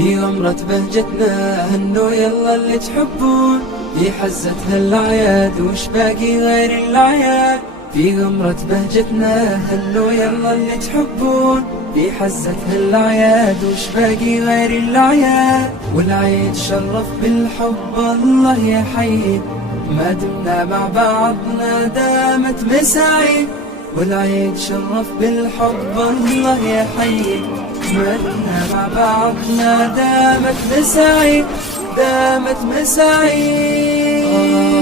في غمرة بهجتنا هنوا يلا اللي تحبون، في حزتها الأعياد وش باقي غير الأعياد. في غمرة بهجتنا هنوا يلا اللي تحبون، في حزتها الأعياد وش باقي غير الأعياد. والعيد شرف بالحب الله يحيي، ما دمنا مع بعضنا دامت مساعي. والعيد شرف بالحب الله يحيي، ما دمنا مع بعضنا دامت مساعي، دامت مساعي.